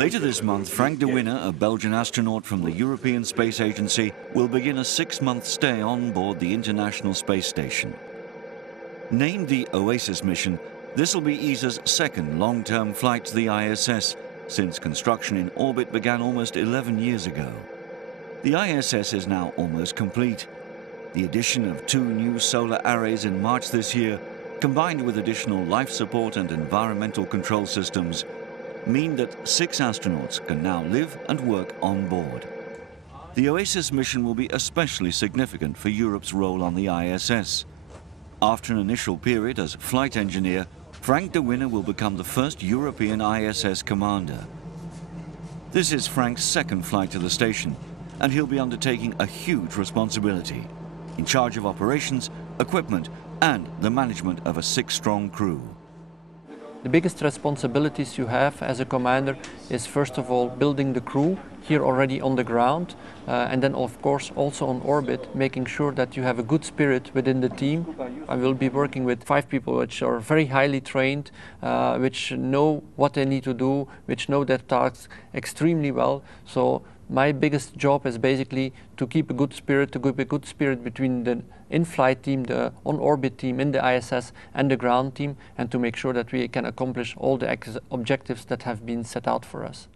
Later this month, Frank de Winne, a Belgian astronaut from the European Space Agency, will begin a 6-month stay on board the International Space Station. Named the OasISS mission, this will be ESA's second long-term flight to the ISS, since construction in orbit began almost 11 years ago. The ISS is now almost complete. The addition of 2 new solar arrays in March this year, combined with additional life support and environmental control systems, mean that 6 astronauts can now live and work on board. The OasISS mission will be especially significant for Europe's role on the ISS. After an initial period as flight engineer, Frank de Winne will become the first European ISS commander. This is Frank's second flight to the station, and he'll be undertaking a huge responsibility, in charge of operations, equipment, and the management of a 6-strong crew. The biggest responsibilities you have as a commander is first of all building the crew here already on the ground, and then of course also on orbit, making sure that you have a good spirit within the team. I will be working with 5 people which are very highly trained, which know what they need to do, which know their tasks extremely well. So my biggest job is basically to keep a good spirit, between the in-flight team, the on-orbit team in the ISS and the ground team, and to make sure that we can accomplish all the objectives that have been set out for us.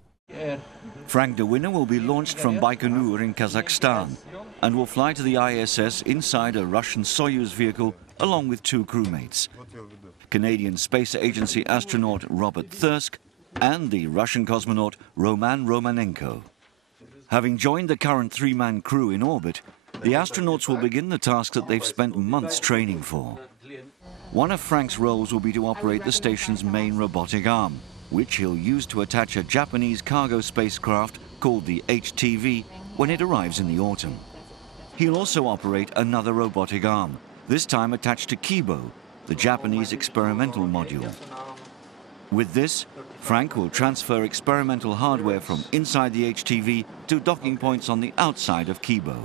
Frank de Winne will be launched from Baikonur in Kazakhstan and will fly to the ISS inside a Russian Soyuz vehicle along with 2 crewmates, Canadian Space Agency astronaut Robert Thirsk and the Russian cosmonaut Roman Romanenko. Having joined the current 3-man crew in orbit, the astronauts will begin the task that they've spent months training for. One of Frank's roles will be to operate the station's main robotic arm, which he'll use to attach a Japanese cargo spacecraft called the HTV when it arrives in the autumn. He'll also operate another robotic arm, this time attached to Kibo, the Japanese experimental module. With this, Frank will transfer experimental hardware from inside the HTV to docking points on the outside of Kibo.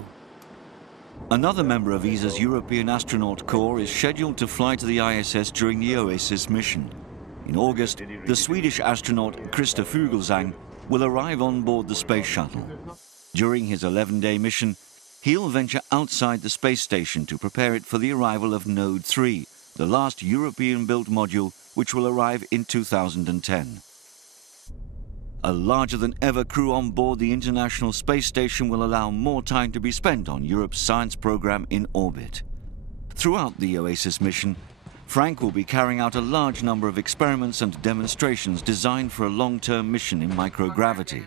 Another member of ESA's European Astronaut Corps is scheduled to fly to the ISS during the OasISS mission. In August, the Swedish astronaut Christer Fuglesang will arrive on board the space shuttle. During his 11-day mission, he'll venture outside the space station to prepare it for the arrival of Node 3, the last European-built module, which will arrive in 2010. A larger-than-ever crew on board the International Space Station will allow more time to be spent on Europe's science program in orbit. Throughout the OasISS mission, Frank will be carrying out a large number of experiments and demonstrations designed for a long-term mission in microgravity.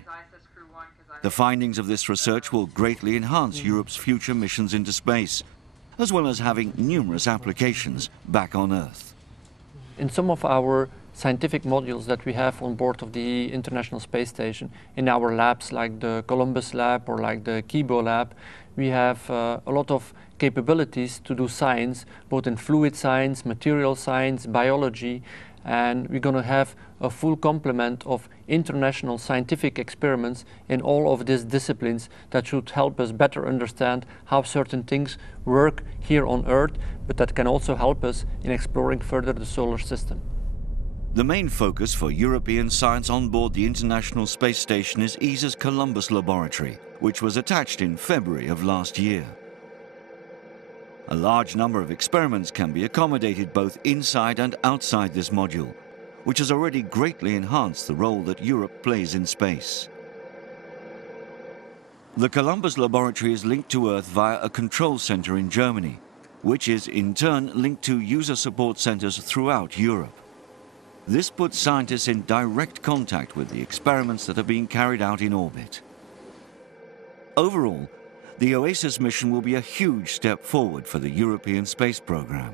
The findings of this research will greatly enhance Europe's future missions into space, as well as having numerous applications back on Earth. In some of our scientific modules that we have on board of the International Space Station, in our labs like the Columbus lab or like the Kibo lab, we have a lot of capabilities to do science, both in fluid science, material science, biology, and we're going to have a full complement of international scientific experiments in all of these disciplines that should help us better understand how certain things work here on Earth, but that can also help us in exploring further the solar system. The main focus for European science on board the International Space Station is ESA's Columbus laboratory, which was attached in February of last year. A large number of experiments can be accommodated both inside and outside this module, which has already greatly enhanced the role that Europe plays in space. The Columbus laboratory is linked to Earth via a control center in Germany, which is in turn linked to user support centers throughout Europe. This puts scientists in direct contact with the experiments that are being carried out in orbit. Overall, the OasISS mission will be a huge step forward for the European space program.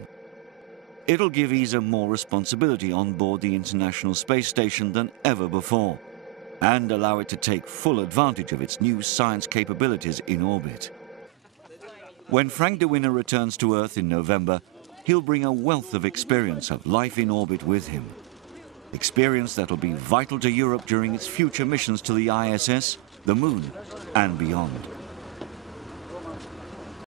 It'll give ESA more responsibility on board the International Space Station than ever before, and allow it to take full advantage of its new science capabilities in orbit. When Frank de Winne returns to Earth in November, he'll bring a wealth of experience of life in orbit with him. Experience that'll be vital to Europe during its future missions to the ISS, the Moon, and beyond.